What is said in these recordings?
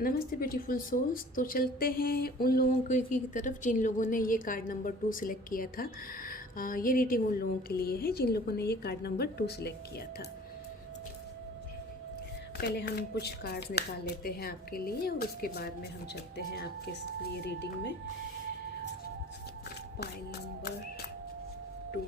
नमस्ते beautiful souls. तो चलते हैं उन लोगों की तरफ जिन लोगों ने ये कार्ड नंबर 2 सिलेक्ट किया था। ये रीडिंग उन लोगों के लिए है जिन लोगों ने ये कार्ड नंबर 2 सिलेक्ट किया था। पहले हम कुछ कार्ड्स निकाल लेते हैं आपके लिए और उसके बाद में हम चलते हैं आपके लिए रीडिंग में। Pile number 2।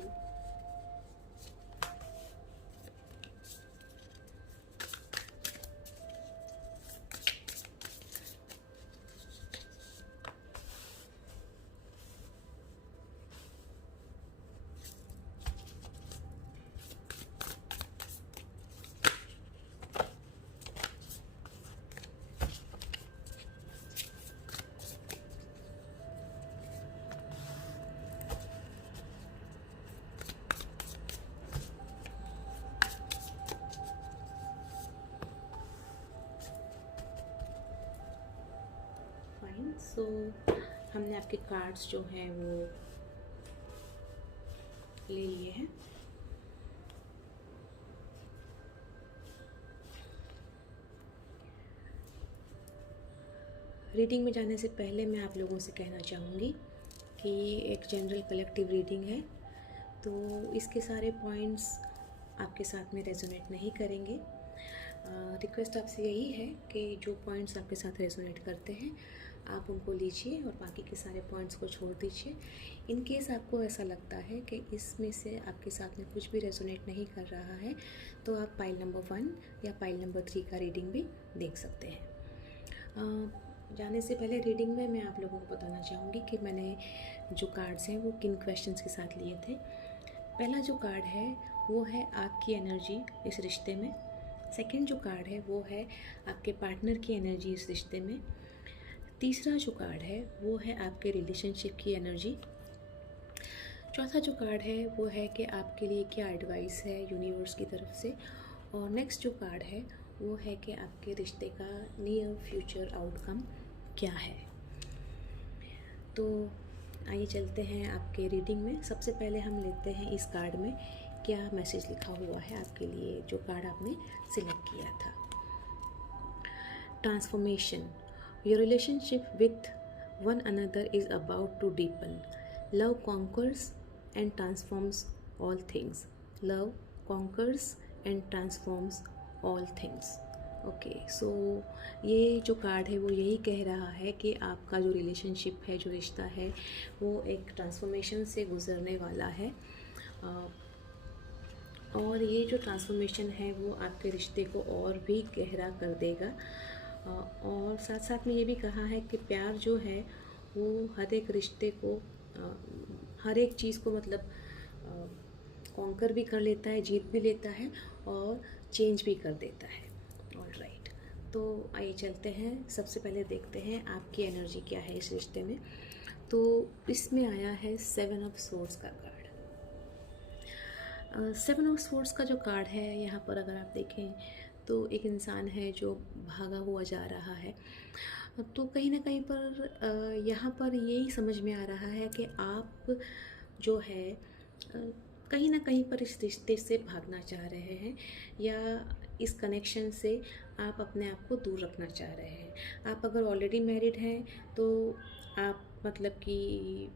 सो हमने आपके कार्ड्स जो हैं वो ले लिए हैं। रीडिंग में जाने से पहले मैं आप लोगों से कहना चाहूँगी कि एक जनरल कलेक्टिव रीडिंग है, तो इसके सारे पॉइंट्स आपके साथ में रेजोनेट नहीं करेंगे। रिक्वेस्ट आपसे यही है कि जो पॉइंट्स आपके साथ रेजोनेट करते हैं आप उनको लीजिए और बाकी के सारे पॉइंट्स को छोड़ दीजिए। इन केस आपको ऐसा लगता है कि इसमें से आपके साथ में कुछ भी रेजोनेट नहीं कर रहा है तो आप पाइल नंबर 1 या पाइल नंबर 3 का रीडिंग भी देख सकते हैं। जाने से पहले रीडिंग में मैं आप लोगों को बताना चाहूँगी कि मैंने जो कार्ड्स हैं वो किन क्वेश्चंस के साथ लिए थे। पहला जो कार्ड है वो है आपकी एनर्जी इस रिश्ते में। सेकंड जो कार्ड है वो है आपके पार्टनर की एनर्जी इस रिश्ते में। तीसरा जो कार्ड है वो है आपके रिलेशनशिप की एनर्जी। चौथा जो कार्ड है वो है कि आपके लिए क्या एडवाइस है यूनिवर्स की तरफ से। और नेक्स्ट जो कार्ड है वो है कि आपके रिश्ते का नियर फ्यूचर आउटकम क्या है। तो आइए चलते हैं आपके रीडिंग में। सबसे पहले हम लेते हैं इस कार्ड में क्या मैसेज लिखा हुआ है आपके लिए, जो कार्ड आपने सिलेक्ट किया था। Transformation. Your relationship with one another is about to deepen. Love conquers and transforms all things. Love conquers and transforms all things. Okay so ये जो कार्ड है वो यही कह रहा है कि आपका जो रिलेशनशिप है, जो रिश्ता है, वो एक ट्रांसफॉर्मेशन से गुजरने वाला है। और ये जो ट्रांसफॉर्मेशन है वो आपके रिश्ते को और भी गहरा कर देगा। और साथ साथ में ये भी कहा है कि प्यार जो है वो हर एक रिश्ते को, हर एक चीज़ को मतलब कॉन्कर भी कर लेता है, जीत भी लेता है और चेंज भी कर देता है। ऑलराइट, तो आइए चलते हैं। सबसे पहले देखते हैं आपकी एनर्जी क्या है इस रिश्ते में। तो इसमें आया है 7 ऑफ सोर्ड्स का कार्ड। 7 ऑफ सोर्ड्स का जो कार्ड है यहाँ पर अगर आप देखें तो एक इंसान है जो भागा हुआ जा रहा है। तो कहीं ना कहीं पर यहाँ पर यही समझ में आ रहा है कि आप जो है कहीं ना कहीं पर इस रिश्ते से भागना चाह रहे हैं या इस कनेक्शन से आप अपने आप को दूर रखना चाह रहे हैं। आप अगर ऑलरेडी मैरिड हैं तो आप मतलब कि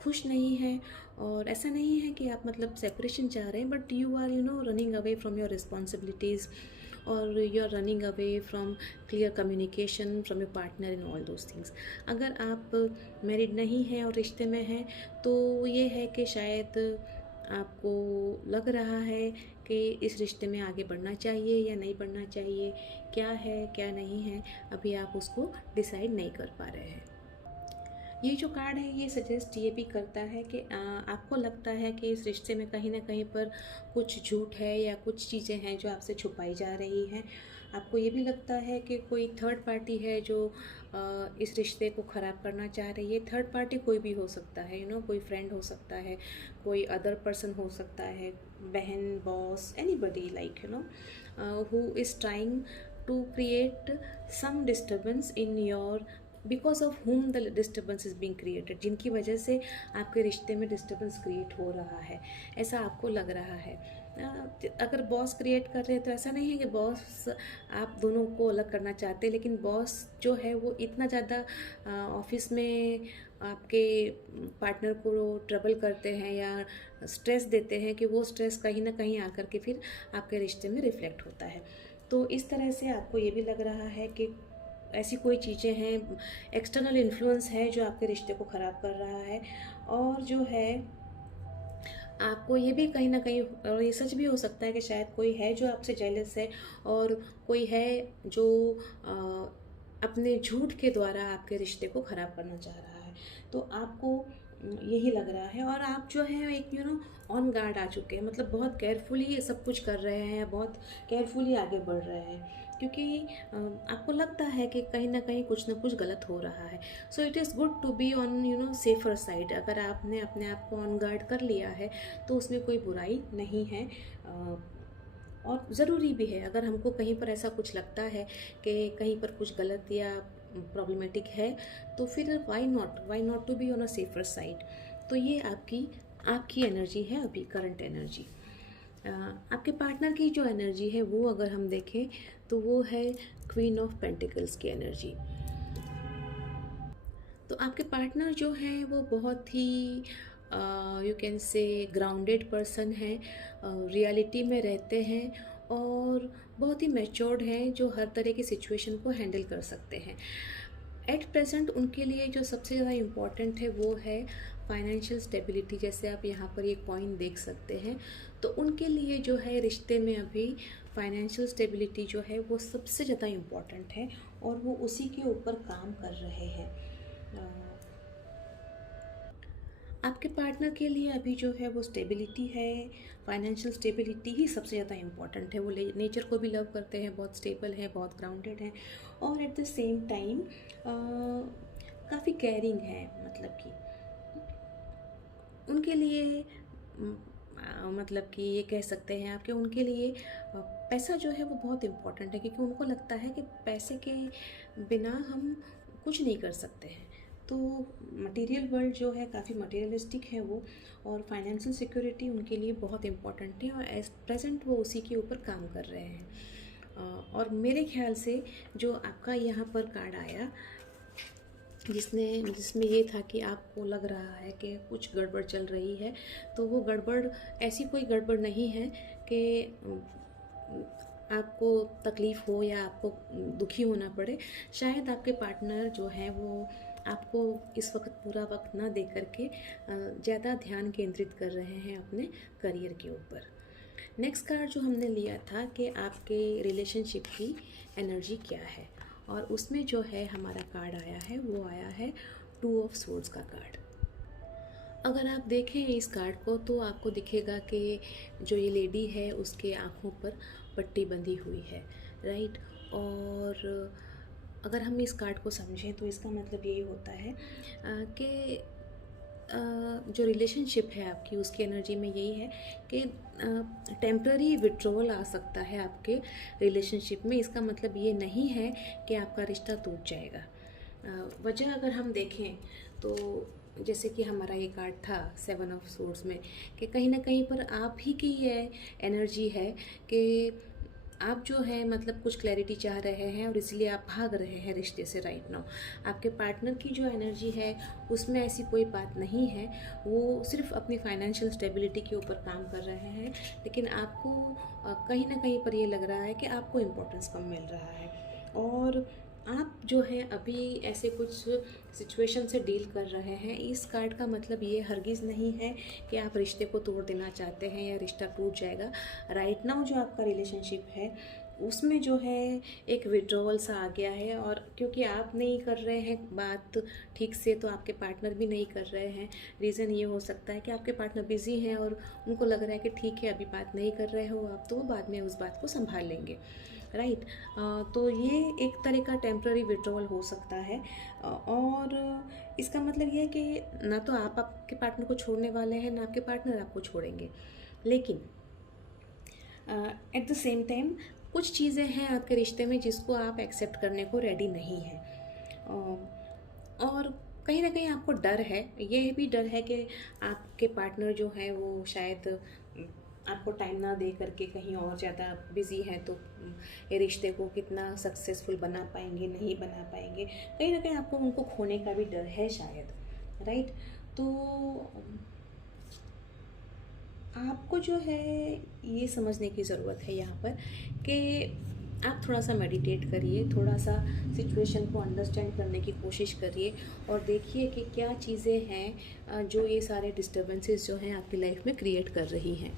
खुश नहीं हैं, और ऐसा नहीं है कि आप मतलब सेपरेशन चाह रहे हैं, but you are running away from your responsibilities और you are running away from clear communication from your partner in all those things. अगर आप मैरिड नहीं हैं और रिश्ते में हैं तो ये है कि शायद आपको लग रहा है कि इस रिश्ते में आगे बढ़ना चाहिए या नहीं बढ़ना चाहिए, क्या है क्या नहीं है, अभी आप उसको डिसाइड नहीं कर पा रहे हैं। ये जो कार्ड है ये सजेस्ट ये भी करता है कि आपको लगता है कि इस रिश्ते में कहीं ना कहीं पर कुछ झूठ है या कुछ चीज़ें हैं जो आपसे छुपाई जा रही हैं। आपको ये भी लगता है कि कोई थर्ड पार्टी है जो इस रिश्ते को ख़राब करना चाह रही है। थर्ड पार्टी कोई भी हो सकता है, कोई फ्रेंड हो सकता है, कोई अदर पर्सन हो सकता है, बहन, boss, anybody like who is trying to create some disturbance in your, because of whom the disturbance is being created, जिनकी वजह से आपके रिश्ते में डिस्टर्बेंस क्रिएट हो रहा है, ऐसा आपको लग रहा है। अगर बॉस क्रिएट कर रहे हैं तो ऐसा नहीं है कि बॉस आप दोनों को अलग करना चाहते, लेकिन बॉस जो है वो इतना ज़्यादा ऑफिस में आपके पार्टनर को ट्रबल करते हैं या स्ट्रेस देते हैं कि वो स्ट्रेस कहीं ना कहीं आकर के फिर आपके रिश्ते में रिफ्लेक्ट होता है। तो इस तरह से आपको ये भी लग रहा है कि ऐसी कोई चीज़ें हैं, एक्सटर्नल इन्फ्लुएंस है जो आपके रिश्ते को ख़राब कर रहा है। और जो है आपको ये भी कहीं न कहीं, और ये सच भी हो सकता है कि शायद कोई है जो आपसे जेलस है, और कोई है जो अपने झूठ के द्वारा आपके रिश्ते को ख़राब करना चाह रहा है। तो आपको यही लग रहा है, और आप जो है एक ऑन गार्ड आ चुके हैं, मतलब बहुत केयरफुली ये सब कुछ कर रहे हैं, बहुत केयरफुली आगे बढ़ रहे हैं, क्योंकि आपको लगता है कि कहीं ना कहीं कुछ ना कुछ गलत हो रहा है। So it is good to be on safer side. अगर आपने अपने आप को ऑन गार्ड कर लिया है तो उसमें कोई बुराई नहीं है, और ज़रूरी भी है। अगर हमको कहीं पर ऐसा कुछ लगता है कि कहीं पर कुछ गलत या प्रॉब्लमेटिक है, तो फिर why not to be on a safer side. तो ये आपकी आपकी एनर्जी है अभी, करंट एनर्जी। आपके पार्टनर की जो एनर्जी है वो अगर हम देखें तो वो है क्वीन ऑफ पेंटिकल्स की एनर्जी। तो आपके पार्टनर जो हैं वो बहुत ही you can say grounded person हैं, रियलिटी में रहते हैं, और बहुत ही मैच्योर्ड हैं, जो हर तरह की सिचुएशन को हैंडल कर सकते हैं। एट प्रेजेंट उनके लिए जो सबसे ज़्यादा इम्पॉर्टेंट है वो है फाइनेंशियल स्टेबिलिटी। जैसे आप यहाँ पर एक पॉइंट देख सकते हैं, तो उनके लिए जो है रिश्ते में अभी फाइनेंशियल स्टेबिलिटी जो है वो सबसे ज़्यादा इम्पॉर्टेंट है, और वो उसी के ऊपर काम कर रहे हैं। आपके पार्टनर के लिए अभी जो है वो स्टेबिलिटी है, फाइनेंशियल स्टेबिलिटी ही सबसे ज़्यादा इम्पॉर्टेंट है। वो नेचर को भी लव करते हैं, बहुत स्टेबल है, बहुत ग्राउंडेड है, और एट द सेम टाइम काफ़ी केयरिंग है। मतलब कि उनके लिए मतलब कि ये कह सकते हैं आप कि उनके लिए पैसा जो है वो बहुत इम्पोर्टेंट है, क्योंकि उनको लगता है कि पैसे के बिना हम कुछ नहीं कर सकते हैं। तो मटेरियल वर्ल्ड जो है काफ़ी मटेरियलिस्टिक है वो, और फाइनेंशियल सिक्योरिटी उनके लिए बहुत इम्पोर्टेंट है, और एज प्रेजेंट वो उसी के ऊपर काम कर रहे हैं। और मेरे ख्याल से जो आपका यहाँ पर कार्ड आया, जिसमें ये था कि आपको लग रहा है कि कुछ गड़बड़ चल रही है, तो वो गड़बड़ ऐसी कोई गड़बड़ नहीं है कि आपको तकलीफ़ हो या आपको दुखी होना पड़े। शायद आपके पार्टनर जो हैं वो आपको इस वक्त पूरा वक्त ना दे करके ज़्यादा ध्यान केंद्रित कर रहे हैं अपने करियर के ऊपर। नेक्स्ट कार्ड जो हमने लिया था कि आपके रिलेशनशिप की एनर्जी क्या है, और उसमें जो है हमारा कार्ड आया है वो आया है 2 ऑफ सोर्ड्स का कार्ड। अगर आप देखें इस कार्ड को तो आपको दिखेगा कि जो ये लेडी है उसके आँखों पर पट्टी बंधी हुई है, राइट। और अगर हम इस कार्ड को समझें तो इसका मतलब यही होता है कि जो रिलेशनशिप है आपकी उसकी एनर्जी में यही है कि टेम्प्ररी विड्रॉल आ सकता है आपके रिलेशनशिप में। इसका मतलब ये नहीं है कि आपका रिश्ता टूट जाएगा। वजह अगर हम देखें तो जैसे कि हमारा ये कार्ड था 7 ऑफ सोर्ड्स में, कि कहीं ना कहीं पर आप ही की ये एनर्जी है कि आप जो है मतलब कुछ क्लैरिटी चाह रहे हैं, और इसलिए आप भाग रहे हैं रिश्ते से राइट नाउ। आपके पार्टनर की जो एनर्जी है उसमें ऐसी कोई बात नहीं है, वो सिर्फ अपनी फाइनेंशियल स्टेबिलिटी के ऊपर काम कर रहे हैं, लेकिन आपको कहीं ना कहीं पर ये लग रहा है कि आपको इम्पोर्टेंस कम मिल रहा है, और आप जो है अभी ऐसे कुछ सिचुएशन से डील कर रहे हैं। इस कार्ड का मतलब ये हरगिज़ नहीं है कि आप रिश्ते को तोड़ देना चाहते हैं या रिश्ता टूट जाएगा। राइट नाउ जो आपका रिलेशनशिप है उसमें जो है एक विड्रॉवल सा आ गया है, और क्योंकि आप नहीं कर रहे हैं बात ठीक से तो आपके पार्टनर भी नहीं कर रहे हैं। रीज़न ये हो सकता है कि आपके पार्टनर बिज़ी हैं और उनको लग रहा है कि ठीक है अभी बात नहीं कर रहे हो आप, तो वो बाद में उस बात को संभाल लेंगे, राइट। तो ये एक तरह का टेम्प्ररी विड्रॉवल हो सकता है, और इसका मतलब ये है कि ना तो आप आपके पार्टनर को छोड़ने वाले हैं, ना आपके पार्टनर आपको छोड़ेंगे, लेकिन एट द सेम टाइम कुछ चीज़ें हैं आपके रिश्ते में जिसको आप एक्सेप्ट करने को रेडी नहीं हैं, और कहीं ना कहीं आपको डर है, ये भी डर है कि आपके पार्टनर जो है वो शायद आपको टाइम ना दे करके कहीं और ज़्यादा बिज़ी हैं, तो ये रिश्ते को कितना सक्सेसफुल बना पाएंगे, नहीं बना पाएंगे। कहीं ना कहीं आपको उनको खोने का भी डर है शायद, राइट। तो आपको जो है ये समझने की ज़रूरत है यहाँ पर कि आप थोड़ा सा मेडिटेट करिए, थोड़ा सा सिचुएशन को अंडरस्टैंड करने की कोशिश करिए और देखिए कि क्या चीज़ें हैं जो ये सारे डिस्टर्बेंसेस जो हैं आपकी लाइफ में क्रिएट कर रही हैं।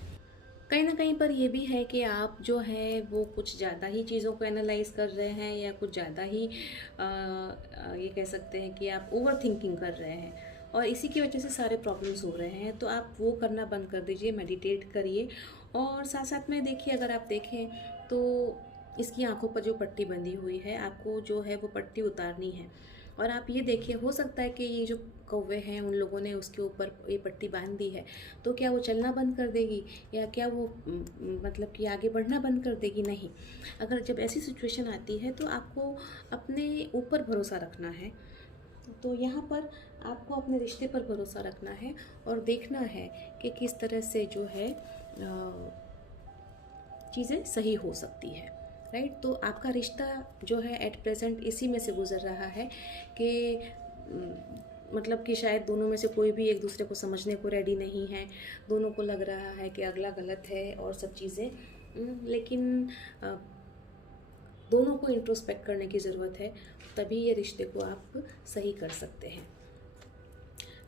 कहीं ना कहीं पर ये भी है कि आप जो है वो कुछ ज़्यादा ही चीज़ों को एनालाइज कर रहे हैं, या कुछ ज़्यादा ही ये कह सकते हैं कि आप ओवर थिंकिंग कर रहे हैं, और इसी की वजह से सारे प्रॉब्लम्स हो रहे हैं। तो आप वो करना बंद कर दीजिए, मेडिटेट करिए। और साथ साथ में देखिए, अगर आप देखें तो इसकी आंखों पर जो पट्टी बंधी हुई है, आपको जो है वो पट्टी उतारनी है। और आप ये देखिए, हो सकता है कि ये जो कौवे हैं उन लोगों ने उसके ऊपर ये पट्टी बांध दी है, तो क्या वो चलना बंद कर देगी, या क्या वो मतलब कि आगे बढ़ना बंद कर देगी? नहीं। अगर जब ऐसी सिचुएशन आती है तो आपको अपने ऊपर भरोसा रखना है। तो यहाँ पर आपको अपने रिश्ते पर भरोसा रखना है और देखना है कि किस तरह से जो है चीज़ें सही हो सकती है, राइट। तो आपका रिश्ता जो है एट प्रेजेंट इसी में से गुजर रहा है कि मतलब कि शायद दोनों में से कोई भी एक दूसरे को समझने को रेडी नहीं है। दोनों को लग रहा है कि अगला गलत है और सब चीज़ें, लेकिन दोनों को इंट्रोस्पेक्ट करने की ज़रूरत है, तभी ये रिश्ते को आप सही कर सकते हैं।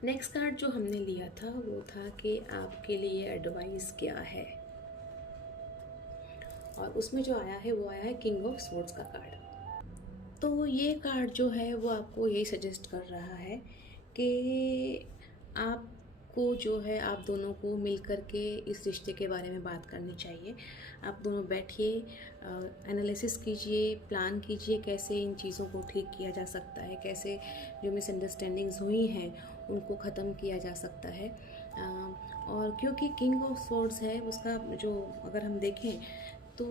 नेक्स्ट कार्ड जो हमने लिया था वो था कि आपके लिए एडवाइस क्या है, और उसमें जो आया है वो आया है किंग ऑफ स्वॉर्ड्स का कार्ड। तो ये कार्ड जो है वो आपको यही सजेस्ट कर रहा है कि आपको जो है आप दोनों को मिल कर के इस रिश्ते के बारे में बात करनी चाहिए। आप दोनों बैठिए, एनालिसिस कीजिए, प्लान कीजिए कैसे इन चीज़ों को ठीक किया जा सकता है, कैसे जो मिसअंडरस्टैंडिंग्स हुई हैं उनको ख़त्म किया जा सकता है। और क्योंकि किंग ऑफ स्वॉर्ड्स है उसका जो, अगर हम देखें तो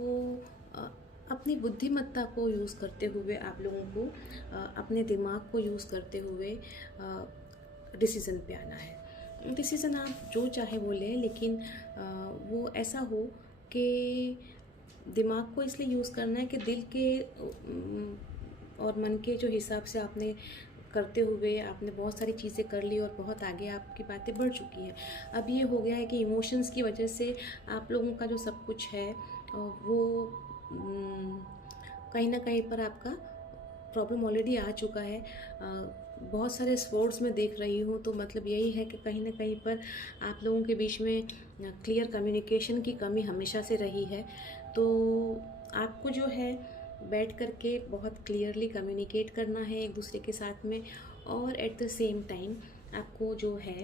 अपनी बुद्धिमत्ता को यूज़ करते हुए आप लोगों को अपने दिमाग को यूज़ करते हुए डिसीज़न पे आना है। डिसीज़न आप जो चाहे वो लें, लेकिन वो ऐसा हो कि दिमाग को इसलिए यूज़ करना है कि दिल के और मन के जो हिसाब से आपने करते हुए आपने बहुत सारी चीज़ें कर ली और बहुत आगे आपकी बातें बढ़ चुकी हैं। अब ये हो गया है कि इमोशंस की वजह से आप लोगों का जो सब कुछ है वो कहीं ना कहीं पर आपका प्रॉब्लम ऑलरेडी आ चुका है। बहुत सारे स्पोर्ट्स में देख रही हूँ, तो मतलब यही है कि कहीं ना कहीं पर आप लोगों के बीच में क्लियर कम्युनिकेशन की कमी हमेशा से रही है। तो आपको जो है बैठ कर के बहुत क्लियरली कम्युनिकेट करना है एक दूसरे के साथ में, और एट द सेम टाइम आपको जो है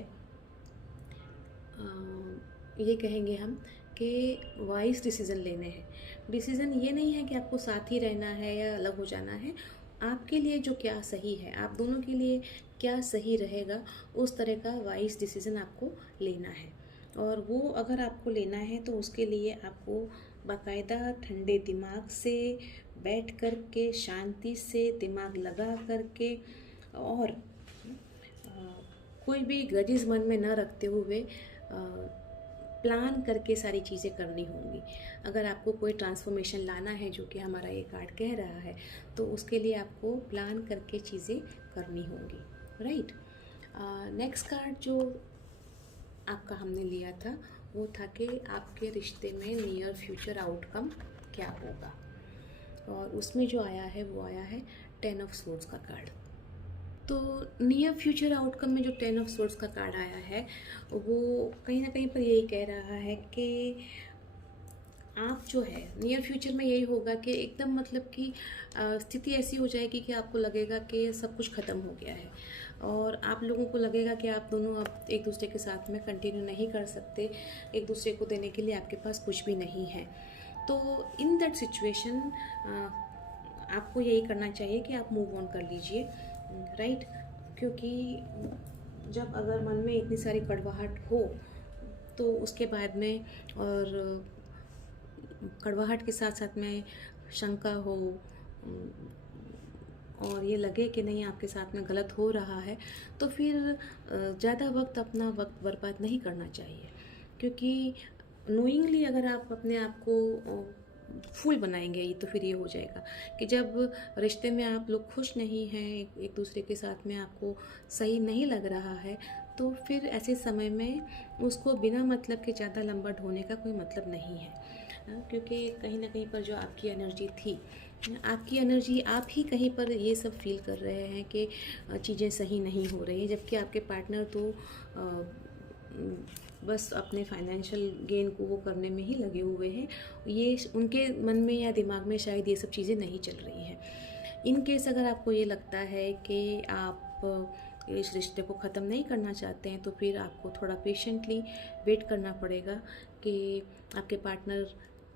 ये कहेंगे हम कि वाइज डिसीज़न लेने हैं। डिसीज़न ये नहीं है कि आपको साथ ही रहना है या अलग हो जाना है। आपके लिए जो क्या सही है, आप दोनों के लिए क्या सही रहेगा, उस तरह का वाइज डिसीज़न आपको लेना है। और वो अगर आपको लेना है तो उसके लिए आपको बाकायदा ठंडे दिमाग से बैठ कर के, शांति से दिमाग लगा कर के, और कोई भी ग्रजेस मन में न रखते हुए प्लान करके सारी चीज़ें करनी होंगी। अगर आपको कोई ट्रांसफॉर्मेशन लाना है, जो कि हमारा ये कार्ड कह रहा है, तो उसके लिए आपको प्लान करके चीज़ें करनी होंगी, राइट। नेक्स्ट कार्ड जो आपका हमने लिया था वो था कि आपके रिश्ते में नियर फ्यूचर आउटकम क्या होगा, और उसमें जो आया है वो आया है 10 ऑफ स्वॉर्ड्स का कार्ड। तो नियर फ्यूचर आउटकम में जो 10 ऑफ स्वॉर्ड्स का कार्ड आया है वो कहीं ना कहीं पर यही कह रहा है कि आप जो है नियर फ्यूचर में यही होगा कि एकदम मतलब कि स्थिति ऐसी हो जाएगी कि आपको लगेगा कि सब कुछ ख़त्म हो गया है, और आप लोगों को लगेगा कि आप दोनों अब एक दूसरे के साथ में कंटिन्यू नहीं कर सकते, एक दूसरे को देने के लिए आपके पास कुछ भी नहीं है। तो इन दैट सिचुएशन आपको यही करना चाहिए कि आप मूव ऑन कर लीजिए, राइट। क्योंकि जब अगर मन में इतनी सारी कड़वाहट हो तो उसके बाद में, और कड़वाहट के साथ साथ में शंका हो, और ये लगे कि नहीं आपके साथ में गलत हो रहा है, तो फिर ज़्यादा वक्त अपना वक्त बर्बाद नहीं करना चाहिए। क्योंकि नोइंगली अगर आप अपने आप को फूल बनाएंगे ये, तो फिर ये हो जाएगा कि जब रिश्ते में आप लोग खुश नहीं हैं, एक दूसरे के साथ में आपको सही नहीं लग रहा है, तो फिर ऐसे समय में उसको बिना मतलब के ज़्यादा लंबा ढोने का कोई मतलब नहीं है। क्योंकि कहीं ना कहीं पर जो आपकी एनर्जी थी, आपकी एनर्जी आप ही कहीं पर ये सब फील कर रहे हैं कि चीज़ें सही नहीं हो रही हैं, जबकि आपके पार्टनर तो बस अपने फाइनेंशियल गेन को वो करने में ही लगे हुए हैं। ये उनके मन में या दिमाग में शायद ये सब चीज़ें नहीं चल रही हैं। इन केस अगर आपको ये लगता है कि आप इस रिश्ते को ख़त्म नहीं करना चाहते हैं, तो फिर आपको थोड़ा पेशेंटली वेट करना पड़ेगा कि आपके पार्टनर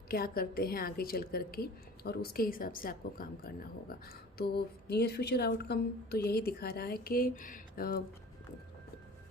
क्या करते हैं आगे चल कर के, और उसके हिसाब से आपको काम करना होगा। तो नियर फ्यूचर आउटकम तो यही दिखा रहा है कि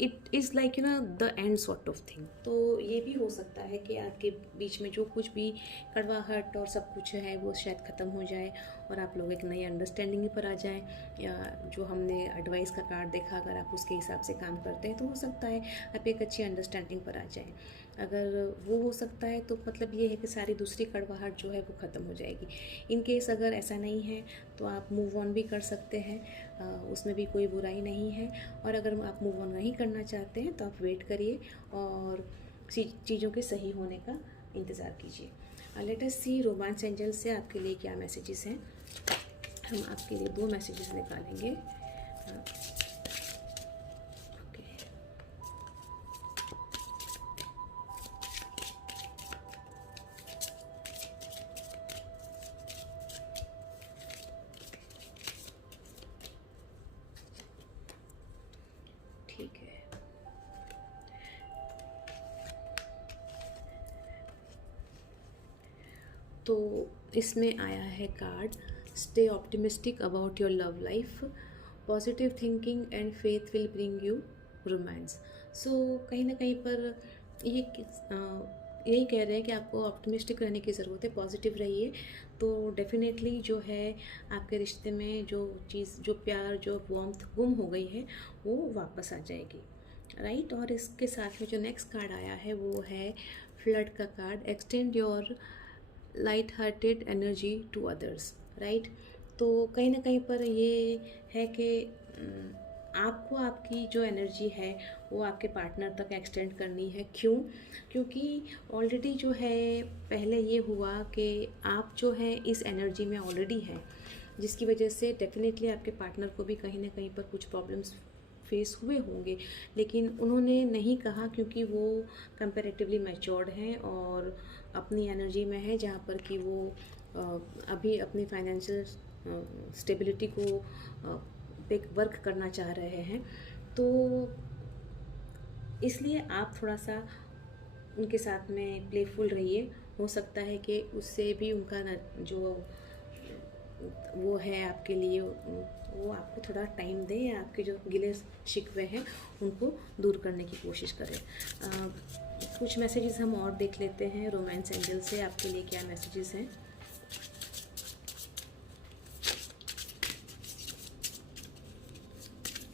it is like the end sort of thing. तो ये भी हो सकता है कि आपके बीच में जो कुछ भी कड़वाहट और सब कुछ है वो शायद ख़त्म हो जाए और आप लोग एक नई अंडरस्टैंडिंग पर आ जाएं, या जो हमने एडवाइस का कार्ड देखा अगर आप उसके हिसाब से काम करते हैं तो हो सकता है आप एक अच्छी अंडरस्टैंडिंग पर आ जाएं। अगर वो हो सकता है तो मतलब ये है कि सारी दूसरी कड़वाहट जो है वो ख़त्म हो जाएगी। इन केस अगर ऐसा नहीं है तो आप मूव ऑन भी कर सकते हैं, उसमें भी कोई बुराई नहीं है। और अगर आप मूव ऑन नहीं करना चाहते हैं तो आप वेट करिए और चीज़ों के सही होने का इंतज़ार कीजिए। लेट अस सी रोमांस एंजल से आपके लिए क्या मैसेजेस हैं। हम आपके लिए 2 मैसेजेस निकालेंगे। ओके, ठीक है। तो इसमें आया है card, stay optimistic about your love life, positive thinking and faith will bring you romance. So कहीं ना कहीं पर ये यही कह रहे हैं कि आपको ऑप्टिमिस्टिक रहने की ज़रूरत है, पॉजिटिव रहिए, तो डेफिनेटली जो है आपके रिश्ते में जो चीज़, जो प्यार, जो वार्मथ गुम हो गई है वो वापस आ जाएगी, राइट। और इसके साथ में जो नेक्स्ट कार्ड आया है वो है फ्लड का card, extend your light hearted energy to others, right. तो कहीं ना कहीं पर ये है कि आपको आपकी जो एनर्जी है वो आपके पार्टनर तक एक्सटेंड करनी है। क्यों? क्योंकि ऑलरेडी जो है पहले ये हुआ कि आप जो है इस एनर्जी में ऑलरेडी है, जिसकी वजह से डेफिनेटली आपके पार्टनर को भी कहीं ना कहीं पर कुछ प्रॉब्लम्स फेस हुए होंगे, लेकिन उन्होंने नहीं कहा क्योंकि वो कंपैरेटिवली मैच्योर्ड हैं और अपनी एनर्जी में है, जहाँ पर कि वो अभी अपनी फाइनेंशियल स्टेबिलिटी को पे वर्क करना चाह रहे हैं। तो इसलिए आप थोड़ा सा उनके साथ में प्लेफुल रहिए। हो सकता है कि उससे भी उनका जो वो है आपके लिए, वो आपको थोड़ा टाइम दे, या आपके जो गिले शिकवे हैं उनको दूर करने की कोशिश करें। कुछ मैसेजेस हम और देख लेते हैं रोमांस एंजल से, आपके लिए क्या मैसेजेस हैं।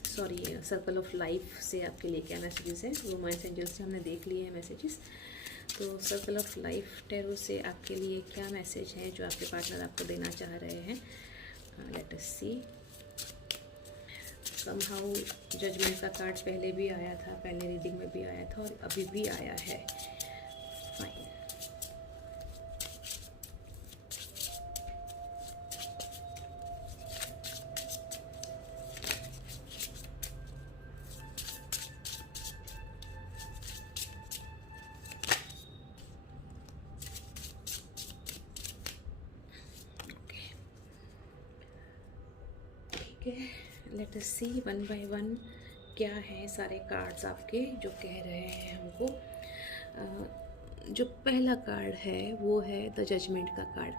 सॉरी, सर्कल ऑफ लाइफ से आपके लिए क्या मैसेजेस हैं। रोमांस एंजल से हमने देख लिए हैं मैसेजेस, तो सर्कल ऑफ लाइफ टैरो से आपके लिए क्या मैसेज है जो आपके पार्टनर आपको देना चाह रहे हैं। लेट अस सी। समहाउ जजमेंट का कार्ड पहले भी आया था, पहले रीडिंग में भी आया था और अभी भी आया है। Fine. Let us see one by one क्या है सारे कार्ड्स आपके जो कह रहे हैं हमको। जो पहला कार्ड है वो है द जजमेंट का card.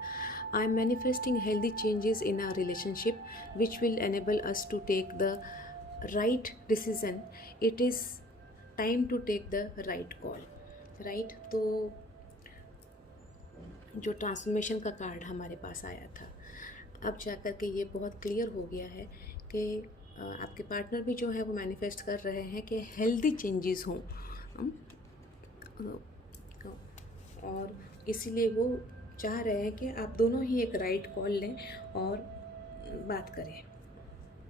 I am manifesting healthy changes in our relationship which will enable us to take the right decision. It is time to take the right call, right. तो जो ट्रांसफॉर्मेशन का card हमारे पास आया था, अब जाकर के ये बहुत क्लियर हो गया है कि आपके पार्टनर भी जो है वो मैनिफेस्ट कर रहे हैं कि हेल्दी चेंजेस हों। और इसीलिए वो चाह रहे हैं कि आप दोनों ही एक राइट कॉल लें और बात करें।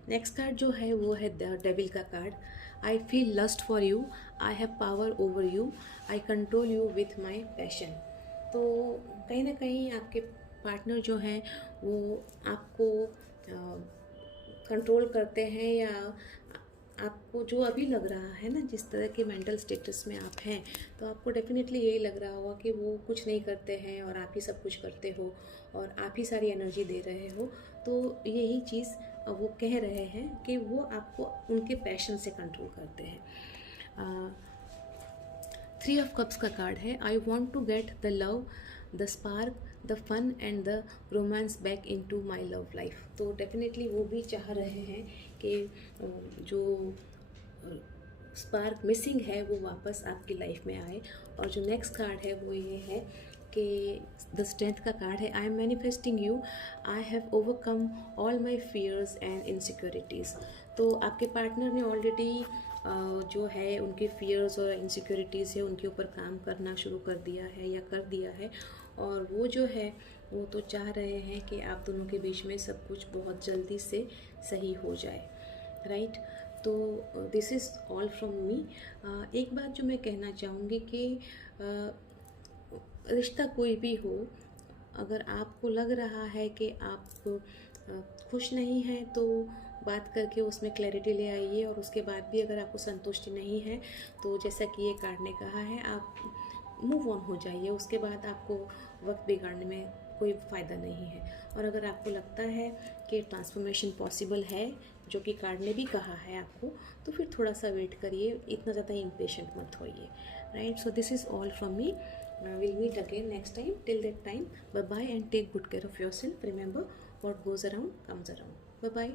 नेक्स्ट कार्ड जो है वो है द डेविल का card. I feel lust for you, I have power over you, I control you with my passion. तो कहीं ना कहीं आपके पार्टनर जो हैं वो आपको कंट्रोल करते हैं, या आपको जो अभी लग रहा है ना, जिस तरह के मेंटल स्टेटस में आप हैं, तो आपको डेफिनेटली यही लग रहा होगा कि वो कुछ नहीं करते हैं और आप ही सब कुछ करते हो और आप ही सारी एनर्जी दे रहे हो। तो यही चीज़ वो कह रहे हैं कि वो आपको उनके पैशन से कंट्रोल करते हैं। 3 ऑफ कप्स का कार्ड है। I want to get the love, the spark, the fun and the romance back in to my love life. तो डेफिनेटली वो भी चाह रहे हैं कि जो स्पार्क मिसिंग है वो वापस आपकी लाइफ में आए। और जो नेक्स्ट कार्ड है वो ये है कि द स्ट्रेंथ का कार्ड है। I am manifesting you, I have overcome all my fears and insecurities. तो आपके पार्टनर ने ऑलरेडी जो है उनके फियर्स और इनसिक्योरिटीज़ है उनके ऊपर काम करना शुरू कर दिया है या कर दिया है, और वो जो है वो तो चाह रहे हैं कि आप दोनों के बीच में सब कुछ बहुत जल्दी से सही हो जाए, राइट। तो this is all from me. एक बात जो मैं कहना चाहूँगी कि रिश्ता कोई भी हो, अगर आपको लग रहा है कि आप खुश नहीं हैं तो बात करके उसमें क्लैरिटी ले आइए, और उसके बाद भी अगर आपको संतुष्टि नहीं है तो जैसा कि ये कार्ड ने कहा है, आप मूव ऑन हो जाइए। उसके बाद आपको वक्त बिगाड़ने में कोई फ़ायदा नहीं है। और अगर आपको लगता है कि ट्रांसफॉर्मेशन पॉसिबल है, जो कि कार्ड ने भी कहा है आपको, तो फिर थोड़ा सा वेट करिए, इतना ज़्यादा इम्पेशेंट मत होइए, right. So this is all from me. We'll meet again next time. Till that time, bye bye and take good care of yourself. Remember, what goes around comes around. Bye bye.